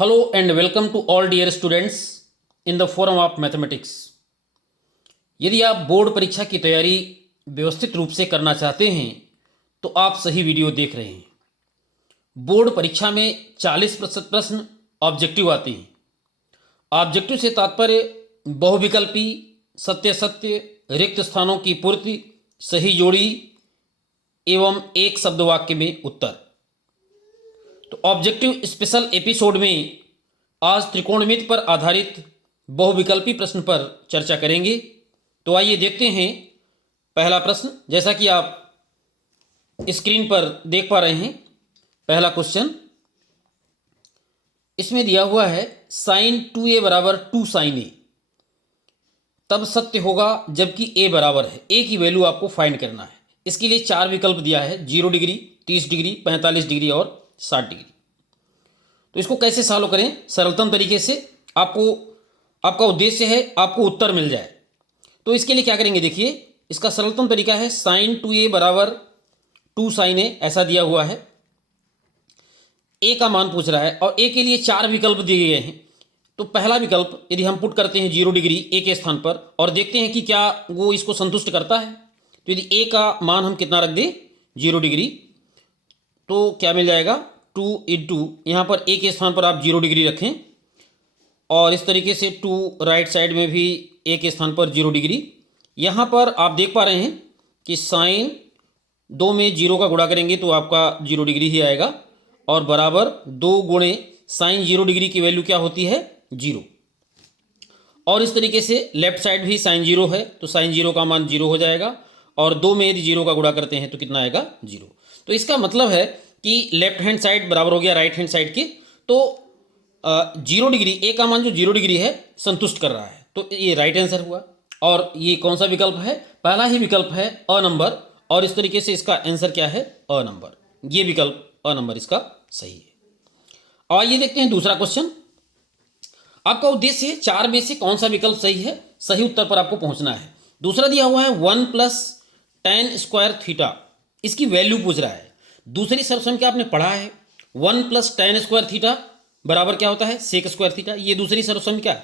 Hello and welcome to all dear students in the forum of mathematics। यदि आप board परीक्षा की तैयारी व्यवस्थित रूप से करना चाहते हैं तो आप सही वीडियो देख रहे हैं। बोर्ड परीक्षा में 40% प्रश्न ऑब्जेक्टिव आते हैं। ऑब्जेक्टिव से तात्पर्य बहुविकल्पी, सत्य सत्य, रिक्त स्थानों की पूर्ति, सही जोड़ी एवं एक शब्द वाक्य में उत्तर। तो ऑब्जेक्टिव स्पेशल एपिसोड में आज त्रिकोणमिति पर आधारित बहुविकल्पी प्रश्न पर चर्चा करेंगे। तो आइए देखते हैं पहला प्रश्न। जैसा कि आप स्क्रीन पर देख पा रहे हैं, पहला क्वेश्चन इसमें दिया हुआ है sin 2a बराबर 2 sin a तब सत्य होगा जबकि a बराबर है। a की वैल्यू आपको फाइंड करना है। इसके लिए 4 विकल्प दिया है, 0 डिग्री, 30 डिग्री, 45 डिग्री और 60 डिग्री। तो इसको कैसे सॉल्व करें सरलतम तरीके से। आपका उद्देश्य है आपको उत्तर मिल जाए। तो इसके लिए क्या करेंगे, देखिए इसका सरलतम तरीका है sin 2a बराबर 2 sin a, ऐसा दिया हुआ है। a का मान पूछ रहा है और a के लिए 4 विकल्प दिए गए हैं। तो पहला विकल्प यदि हम पुट करते हैं 0 डिग्री a के स्थान पर और देखते हैं कि क्या वो इसको संतुष्ट करता है। तो यदि a का मान हम कितना रख दें 0 डिग्री, तो क्या मिल जाएगा 2 इंटू, यहाँ पर a के स्थान पर आप 0 डिग्री रखें और इस तरीके से 2 राइट साइड में भी a के स्थान पर 0 डिग्री। यहाँ पर आप देख पा रहे हैं कि साइन 2 में 0 का गुणा करेंगे तो आपका 0 डिग्री ही आएगा और बराबर 2 गुणे साइन 0 डिग्री की वैल्यू क्या होती है 0। और इस तरीके से लेफ्ट साइड भी साइन 0 है तो साइन 0 का मान 0 हो जाएगा और 2 में यदि 0 का गुणा करते हैं तो कितना आएगा 0। तो इसका मतलब है कि लेफ्ट हैंड साइड बराबर हो गया राइट हैंड साइड के। तो 0 डिग्री, ए का मान जो 0 डिग्री है संतुष्ट कर रहा है, तो ये राइट आंसर हुआ। और ये कौन सा विकल्प है, पहला ही विकल्प है अ नंबर, और इस तरीके से इसका आंसर क्या है अ नंबर। ये विकल्प अ नंबर इसका सही है। और ये देखते हैं दूसरा क्वेश्चन। आपका उद्देश्य है 4 में से कौन सा विकल्प सही है, सही उत्तर पर आपको पहुंचना है। दूसरा दिया हुआ है 1 + tan स्क्वायर थीटा, इसकी वैल्यू पूछ रहा है। दूसरी सर्वसंख्या आपने पढ़ा है 1 + tan स्क्वायर थीटा बराबर क्या होता है सेक स्क्वायर थीटा, ये दूसरी सर्वसंख्या।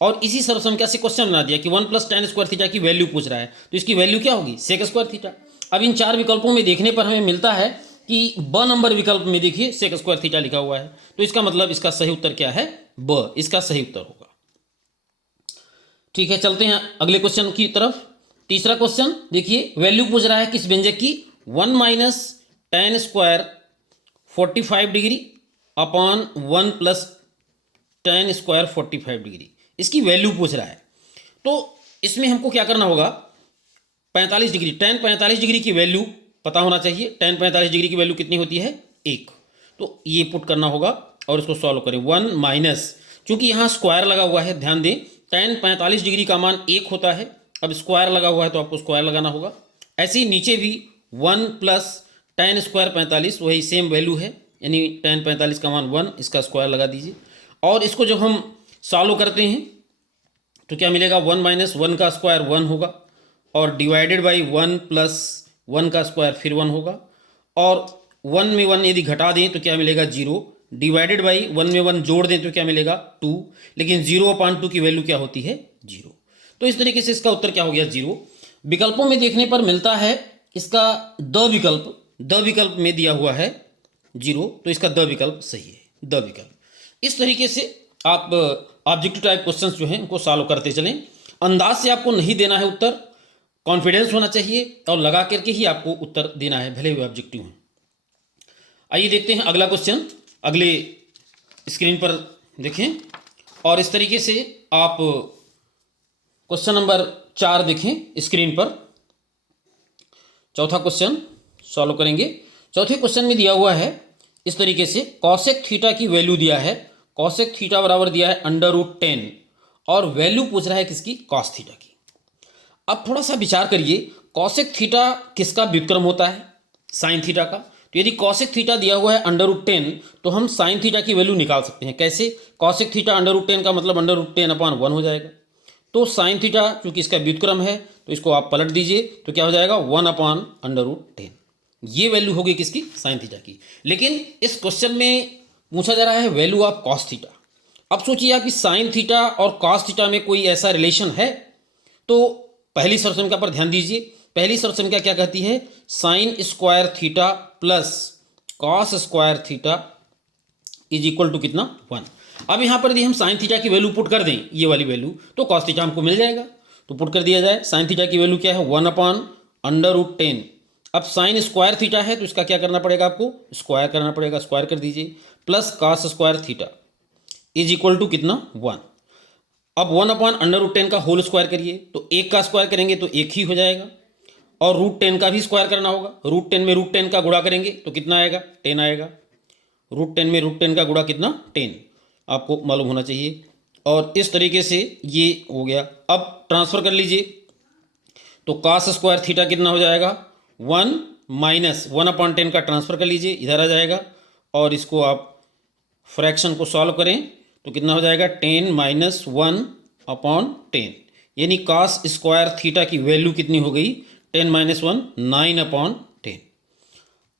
और इसी सर्वसंख्या से क्वेश्चन बना दिया कि 1 + tan स्क्वायर थीटा की वैल्यू पूछ रहा है, तो इसकी वैल्यू क्या होगी सेक स्क्वायर थीटा। अब इन 4 विकल्पों में देखने पर हमें मिलता है कि ब नंबर विकल्प में देखिए सेक स्क्वायर थीटा लिखा हुआ है, तो इसका मतलब इसका सही उत्तर क्या है ब, इसका सही उत्तर होगा। ठीक है, चलते हैं अगले क्वेश्चन की तरफ। तीसरा क्वेश्चन देखिए, वैल्यू पूछ रहा है किस व्यंजक की 1 - tan square 45 degree upon 1 + tan square 45 degree, इसकी वैल्यू पूछ रहा है। तो इसमें हमको क्या करना होगा 45 डिग्री, tan 45 डिग्री की वैल्यू पता होना चाहिए। tan 45 डिग्री की वैल्यू कितनी होती है 1, तो ये पुट करना होगा और इसको सॉल्व करें। 1 - चूंकि यहाँ स्क्वायर लगा हुआ है, ध्यान दें tan 45 डिग्री का मान 1 होता है। अब स्क्वायर लगा हुआ है तो आपको स्क्वायर लगाना होगा। ऐसे ही नीचे भी 1 + tan स्क्वायर 45, वही सेम वैल्यू है, यानी tan 45 का मान 1, इसका स्क्वायर लगा दीजिए। और इसको जब हम सॉल्व करते हैं तो क्या मिलेगा 1 - 1 का स्क्वायर 1 होगा और डिवाइडेड बाई 1 + 1 का स्क्वायर फिर 1 होगा और 1 में 1 यदि घटा दें तो क्या मिलेगा 0, डिवाइडेड बाई 1 में 1 जोड़ दें तो क्या मिलेगा 2, लेकिन 0/2 की वैल्यू क्या होती है 0। तो इस तरीके से इसका उत्तर क्या हो गया 0। विकल्पों में देखने पर मिलता है इसका द विकल्प में दिया हुआ है 0, तो इसका द विकल्प सही है, द विकल्प। इस तरीके से आप ऑब्जेक्टिव टाइप क्वेश्चंस जो हैं उनको सॉल्व करते चलें। अंदाज से आपको नहीं देना है उत्तर, कॉन्फिडेंस होना चाहिए और लगा करके ही आपको उत्तर देना है, भले हुए ऑब्जेक्टिव हैं। आइए देखते हैं अगला क्वेश्चन, अगले स्क्रीन पर देखें और इस तरीके से आप क्वेश्चन नंबर 4 देखें स्क्रीन पर। चौथा क्वेश्चन सॉल्व करेंगे। चौथे क्वेश्चन में दिया हुआ है इस तरीके से, कॉसेक थीटा की वैल्यू दिया है, कॉसेक थीटा बराबर दिया है √10 और वैल्यू पूछ रहा है किसकी कॉस थीटा की। अब थोड़ा सा विचार करिए, कॉसेक थीटा किसका व्युत्क्रम होता है साइन थीटा का। तो यदि कॉसेक थीटा दिया हुआ है √10 तो हम साइन थीटा की वैल्यू निकाल सकते हैं। कैसे, कॉसेक थीटा √10 का मतलब √10/1 हो जाएगा। तो साइन थीटा चूंकि इसका व्युत्क्रम है तो इसको आप पलट दीजिए तो क्या हो जाएगा 1/√10। ये वैल्यू होगी किसकी साइन थीटा की। लेकिन इस क्वेश्चन में पूछा जा रहा है वैल्यू ऑफ कॉस थीटा। अब सोचिए आप कि साइन थीटा और कॉस थीटा में कोई ऐसा रिलेशन है, तो पहली सर्व संख्या पर ध्यान दीजिए। पहली सर्व संख्या क्या कहती है, sine square theta plus cos square theta is equal to कितना, 1। अब यहाँ पर यदि हम साइन थीटा की वैल्यू पुट कर दें, ये वाली वैल्यू, तो कॉस थीटा हमको मिल जाएगा। तो पुट कर दिया जाए, साइन थीटा की वैल्यू क्या है, 1/√10। अब साइन स्क्वायर थीटा है तो इसका क्या करना पड़ेगा, आपको स्क्वायर करना पड़ेगा, स्क्वायर कर दीजिए, plus cos square theta is equal to कितना, 1। अब 1/√10 का होल स्क्वायर करिए, तो 1 का स्क्वायर करेंगे तो 1 ही हो जाएगा, और √10 का भी स्क्वायर करना होगा। √10 में √10 का गुणा करेंगे तो कितना आएगा, 10 आएगा। √10 में √10 का गुणा कितना, 10, आपको मालूम होना चाहिए। और इस तरीके से ये हो गया। अब ट्रांसफर कर लीजिए, तो कॉस स्क्वायर थीटा कितना हो जाएगा, 1 माइनस 1/10 का ट्रांसफर कर लीजिए, इधर आ जाएगा, और इसको आप फ्रैक्शन को सॉल्व करें तो कितना हो जाएगा, 10 माइनस 1/10, यानी कॉस स्क्वायर थीटा की वैल्यू कितनी हो गई, 10 माइनस 1, 9/10।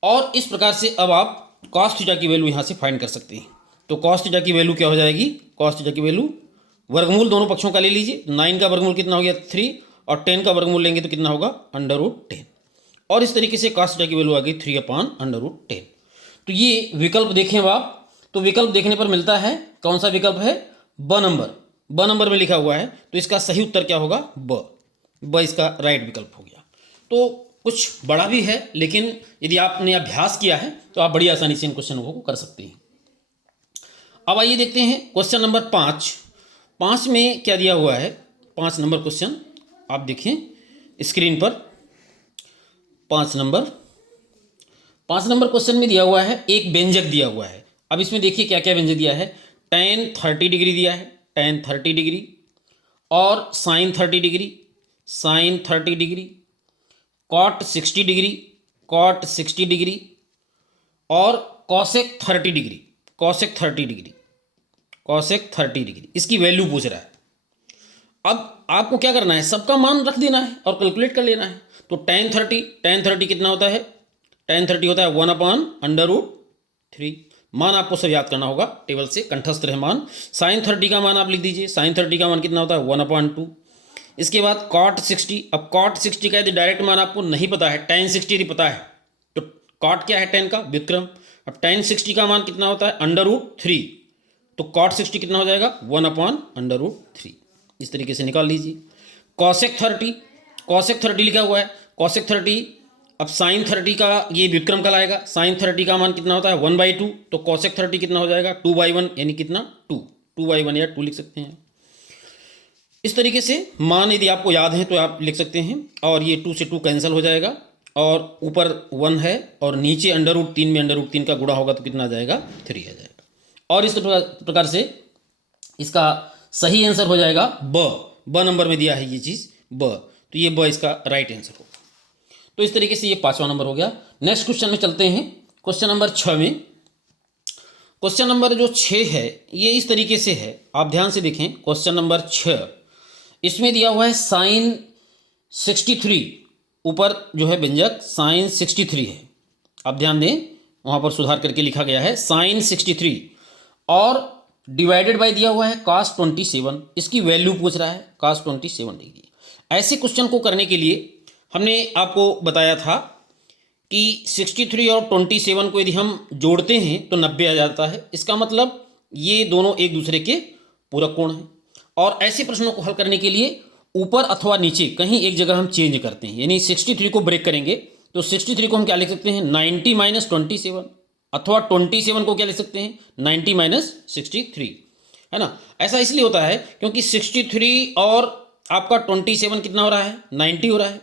और इस प्रकार से अब आप कॉस थीटा की वैल्यू यहाँ से फाइंड कर सकते हैं। तो कॉस थीटा की वैल्यू क्या हो जाएगी, कॉस थीटा की वैल्यू, वर्गमूल दोनों पक्षों का ले लीजिए, 9 का वर्गमूल कितना हो गया, 3, और 10 का वर्गमूल लेंगे तो कितना होगा, √10। और इस तरीके से कॉस थीटा की वैल्यू आ गई 3/√10। तो ये विकल्प देखें आप, तो विकल्प देखने पर मिलता है, कौन सा विकल्प है, ब नंबर में लिखा हुआ है, तो इसका सही उत्तर क्या होगा, ब इसका राइट विकल्प हो गया। तो कुछ बड़ा भी है, लेकिन यदि आपने अभ्यास किया है तो आप बड़ी आसानी से इन क्वेश्चनों को कर सकते हैं। अब आइए देखते हैं क्वेश्चन नंबर 5 में क्या दिया हुआ है। 5 नंबर क्वेश्चन आप देखें स्क्रीन पर। 5 नंबर क्वेश्चन में दिया हुआ है, एक व्यंजक दिया हुआ है। अब इसमें देखिए क्या क्या व्यंजक दिया है, tan 30 डिग्री दिया है, tan 30 डिग्री, और sine 30 degree, sine 30 degree, cot 60 degree, cot 60 degree, और cosec 30 degree, cosec 30 degree, cosec 30 degree. इसकी वैल्यू पूछ रहा है। अब आपको क्या करना है, सबका मान रख देना है और कैलकुलेट कर लेना है। तो tan 30 कितना होता है, tan 30 होता है 1/√3। मान आपको सब याद करना होगा, टेबल से कंठस्थ रहे मान। साइन 30 का मान आप लिख दीजिए, साइन 30 का मान कितना होता है, 1/2। इसके बाद कॉट 60, अब कॉट 60 का यदि डायरेक्ट मान आपको नहीं पता है, tan 60 यदि पता है, तो कॉट क्या है, tan का व्युत्क्रम। अब tan 60 का मान कितना होता है, √3, तो कॉट 60 कितना हो जाएगा, 1/√3। इस तरीके से निकाल लीजिए। कॉसेक 30 लिखा हुआ है, कॉसेक 30। अब साइन 30 का ये व्युत्क्रम कहलाएगा, साइन 30 का मान कितना होता है, 1/2, तो कॉसेक 30 कितना हो जाएगा, 2/1, यानी कितना, 2/1 या 2 लिख सकते हैं। इस तरीके से मान यदि आपको याद है तो आप लिख सकते हैं, और ये 2 से 2 कैंसिल हो जाएगा, और ऊपर 1 है और नीचे √3 में √3 का गुणा होगा तो कितना आ जाएगा, 3 आ जाएगा। और इस प्रकार से इसका सही आंसर हो जाएगा ब नंबर में दिया है ये चीज़, ब, तो ये ब इसका राइट आंसर होगा। तो इस तरीके से ये 5वां नंबर हो गया। नेक्स्ट क्वेश्चन में चलते हैं, क्वेश्चन नंबर 6 में। क्वेश्चन नंबर जो 6 है ये इस तरीके से है, आप ध्यान से देखें। क्वेश्चन नंबर 6, इसमें दिया हुआ है साइन 63, ऊपर जो है व्यंजक साइन 63 है, आप ध्यान दें, वहाँ पर सुधार करके लिखा गया है साइन 63, और डिवाइडेड बाय दिया हुआ है cos 27। इसकी वैल्यू पूछ रहा है, cos 27 डिग्री। ऐसे क्वेश्चन को करने के लिए हमने आपको बताया था कि 63 और 27 को यदि हम जोड़ते हैं तो 90 आ जाता है। इसका मतलब ये दोनों एक दूसरे के पूरक कोण हैं। और ऐसे प्रश्नों को हल करने के लिए ऊपर अथवा नीचे कहीं एक जगह हम चेंज करते हैं, यानी 63 को ब्रेक करेंगे तो 63 को हम क्या लिख सकते हैं, 90 - 27, अथवा 27 को क्या लिख सकते हैं, 90 - 63, है ना। ऐसा इसलिए होता है क्योंकि 63 और आपका 27 कितना हो रहा है, 90 हो रहा है।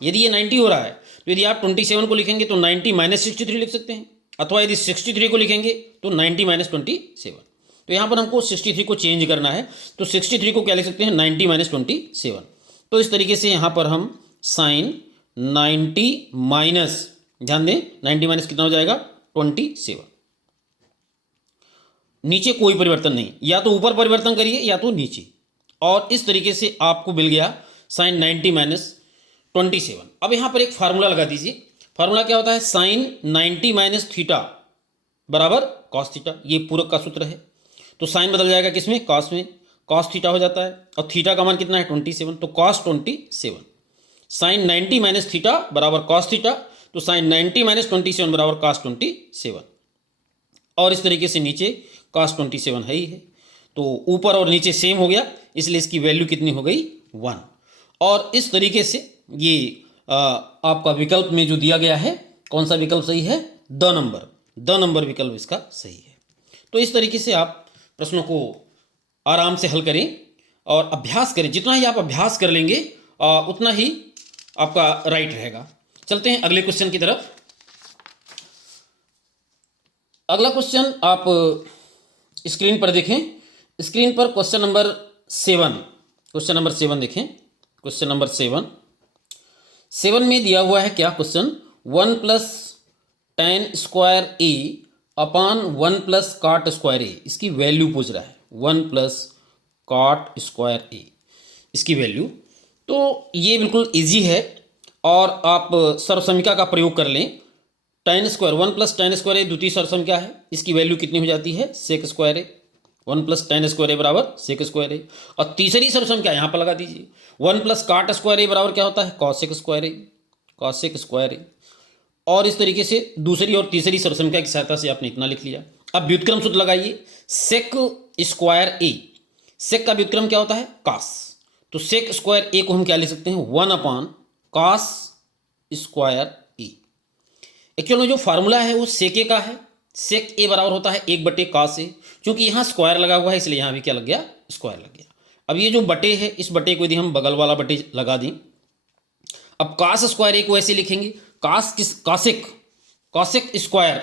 यदि ये 90 हो रहा है तो यदि आप 27 को लिखेंगे तो 90 - 63 लिख सकते हैं, अथवा यदि 63 को लिखेंगे तो 90 - 27। तो यहाँ पर हमको 63 को चेंज करना है, तो 63 को क्या लिख सकते हैं, 90 - 27। तो इस तरीके से यहाँ पर हम साइन 90 माइनस, ध्यान दें, 90 माइनस कितना हो जाएगा, 27। नीचे कोई परिवर्तन नहीं, या तो ऊपर परिवर्तन करिए या तो नीचे, और इस तरीके से आपको मिल गया साइन 90 - 27। अब यहाँ पर एक फार्मूला लगा दीजिए। फार्मूला क्या होता है, साइन 90 - थीटा बराबर कॉस थीटा, ये पूरक का सूत्र है। तो साइन बदल जाएगा किसमें, कॉस में, कॉस थीटा हो जाता है और थीटा का मान कितना है 27, तो कॉस 27। साइन 90 माइनस थीटा बराबर कॉस थीटा, तो साइन 90 माइनस 27 बराबर कॉस 27। और इस तरीके से नीचे कॉस 27 है ही है, तो ऊपर और नीचे सेम हो गया, इसलिए इसकी वैल्यू कितनी हो गई 1। और इस तरीके से ये आपका विकल्प में जो दिया गया है, कौन सा विकल्प सही है, द नंबर विकल्प इसका सही है। तो इस तरीके से आप प्रश्नों को आराम से हल करें और अभ्यास करें। जितना ही आप अभ्यास कर लेंगे उतना ही आपका राइट रहेगा। चलते हैं अगले क्वेश्चन की तरफ। अगला क्वेश्चन आप स्क्रीन पर देखें। स्क्रीन पर क्वेश्चन नंबर 7 देखें। क्वेश्चन नंबर 7 में दिया हुआ है क्या क्वेश्चन, 1 प्लस tan स्क्वायर ए अपान 1 प्लस काट स्क्वायर ए, इसकी वैल्यू पूछ रहा है। 1 प्लस काट स्क्वायर ए, इसकी वैल्यू। तो ये बिल्कुल इजी है और आप सर्वसमीका का प्रयोग कर लें। tan square 1 plus tan square A द्वितीय सर्वसमीका है, इसकी वैल्यू कितनी हो जाती है, sec square A. 1 plus tan square A बराबर सेक स्क्वायर ए। और तीसरी सर्वसमीका यहाँ पर लगा दीजिए, 1 प्लस काट स्क्वायर ए बराबर क्या होता है, कॉसेक स्क्वायर ए, कॉसेक स्क्वायर ए। और इस तरीके से दूसरी और तीसरी सर्वसमीका की सहायता से आपने इतना लिख लिया। अब व्युत्क्रम सूत्र लगाइए, सेक स्क्वायर ए, सेक का व्युत्क्रम क्या होता है, कास। तो सेक स्क्वायर ए को हम क्या लिख सकते हैं, 1 अपान कास स्क्वायर ए। एक्चुअल में जो फार्मूला है वो सेक ए का है, सेक ए बराबर होता है 1 बटे कास ए। क्योंकि यहाँ स्क्वायर लगा हुआ है इसलिए यहाँ भी क्या लग गया, स्क्वायर लग गया। अब ये जो बटे है, इस बटे को यदि हम बगल वाला बटे लगा दें, अब कास स्क्वायर ए को ऐसे लिखेंगे, कॉसेक स्क्वायर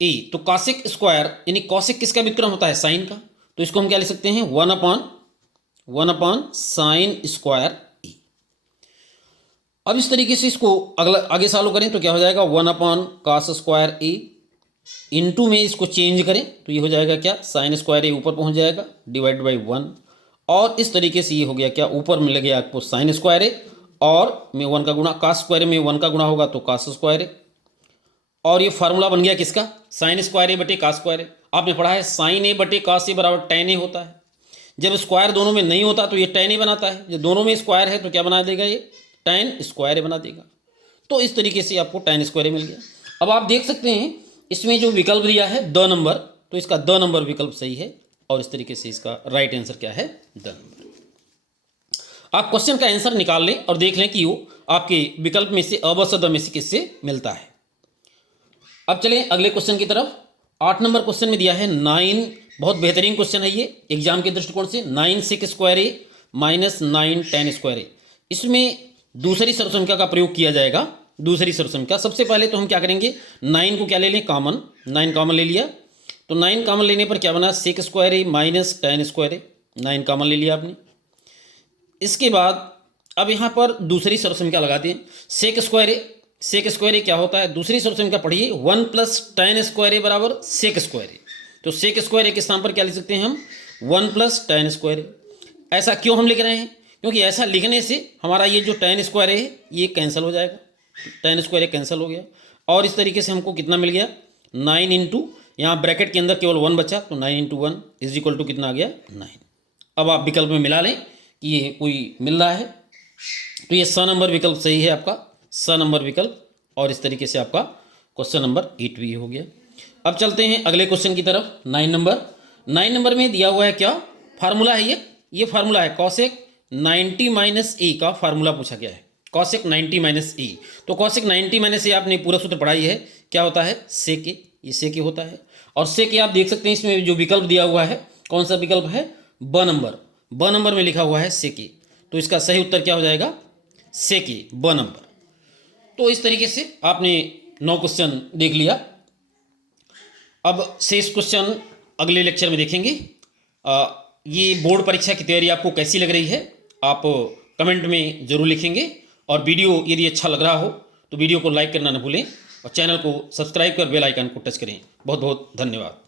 ए, तो कॉसेक स्क्वायर यानी कॉसेक किसका व्युत्क्रम होता है, साइन का। तो इसको हम क्या लिख सकते हैं, 1 अपान साइन स्क्वायर ए। अब इस तरीके से इसको आगे सॉल्व करें तो क्या हो जाएगा, 1 अपान कॉस स्क्वायर ए, इनटू में इसको चेंज करें तो ये हो जाएगा क्या, साइन स्क्वायर ए ऊपर पहुंच जाएगा डिवाइड बाई 1। और इस तरीके से ये हो गया क्या, ऊपर मिल गया आपको साइन स्क्वायर ए और में 1 का गुणा, कास स्क्वायर में 1 का गुणा होगा तो कास स्क्वायर ए। और ये फार्मूला बन गया किसका, साइन स्क्वायर ए बटे कास स्क्वायर ए। आपने पढ़ा है साइन ए बटे कास ए बराबर tan ए होता है। जब स्क्वायर दोनों में नहीं होता तो ये tan ए बनाता है, जब दोनों में स्क्वायर है तो क्या बना देगा, ये tan स्क्वायर ए बना देगा। तो इस तरीके से आपको tan स्क्वायर ए मिल गया। अब आप देख सकते हैं इसमें जो विकल्प दिया है द नंबर, तो इसका द नंबर विकल्प सही है और इस तरीके से इसका राइट आंसर क्या है, द नंबर। आप क्वेश्चन का आंसर निकाल लें और देख लें कि वो आपके विकल्प में से अ ब स द में से किससे मिलता है। अब चलें अगले क्वेश्चन की तरफ। 8 नंबर क्वेश्चन में दिया है 9, बहुत बेहतरीन क्वेश्चन है ये एग्जाम के दृष्टिकोण से, 9 सेक स्क्वायर ए माइनस 9 tan स्क्वायर ए। इसमें दूसरी सर्वसमीका का प्रयोग किया जाएगा। दूसरी सर्वसमीका, सबसे पहले तो हम क्या करेंगे, 9 को क्या ले लें, कॉमन, 9 कॉमन ले लिया। तो 9 कॉमन लेने पर क्या बना, सेक स्क्वायर ए माइनस tan स्क्वायर ए, 9 कॉमन ले लिया आपने। इसके बाद अब यहाँ पर दूसरी सर्वसमीका लगा दें, सेक स्क्वायर ए क्या होता है, दूसरी सर्वसमीका पढ़िए, 1 प्लस tan स्क्वायर ए बराबर सेक स्क्वायर ए। तो सेक स्क्वायर ए के स्थान पर क्या लिख सकते हैं हम, 1 प्लस tan स्क्वायर ए। ऐसा क्यों हम लिख रहे हैं, क्योंकि ऐसा लिखने से हमारा ये जो tan स्क्वायर ए है ये कैंसिल हो जाएगा, tan स्क्वायर ए कैंसिल हो गया। और इस तरीके से हमको कितना मिल गया, 9 इंटू, यहाँ ब्रैकेट के अंदर केवल 1 बचा तो 9 इंटू 1 इज इक्वल टू कितना आ गया, 9। अब आप विकल्प में मिला लें कि ये कोई मिल रहा है, तो ये स नंबर विकल्प सही है आपका, स नंबर विकल्प। और इस तरीके से आपका क्वेश्चन नंबर 8 भी हो गया। अब चलते हैं अगले क्वेश्चन की तरफ। 9 नंबर में दिया हुआ है क्या, फार्मूला है ये फार्मूला है कॉसेक 90 माइनस ए का फार्मूला पूछा गया है, कॉसेक 90 माइनस ए। तो कॉसेक 90 माइनस ए आपने पूरा सूत्र पढ़ाई है, क्या होता है, सेक ए, ये सेक ए होता है। और सेक ए आप देख सकते हैं इसमें जो विकल्प दिया हुआ है, कौन सा विकल्प है, ब नंबर में लिखा हुआ है सेक ए। तो इसका सही उत्तर क्या हो जाएगा, सेक ए, ब नंबर। तो इस तरीके से आपने 9 क्वेश्चन देख लिया। अब शेष क्वेश्चन अगले लेक्चर में देखेंगे। ये बोर्ड परीक्षा की तैयारी आपको कैसी लग रही है, आप कमेंट में ज़रूर लिखेंगे। और वीडियो यदि अच्छा लग रहा हो तो वीडियो को लाइक करना न भूलें और चैनल को सब्सक्राइब कर बेल आइकन को टच करें। बहुत बहुत धन्यवाद।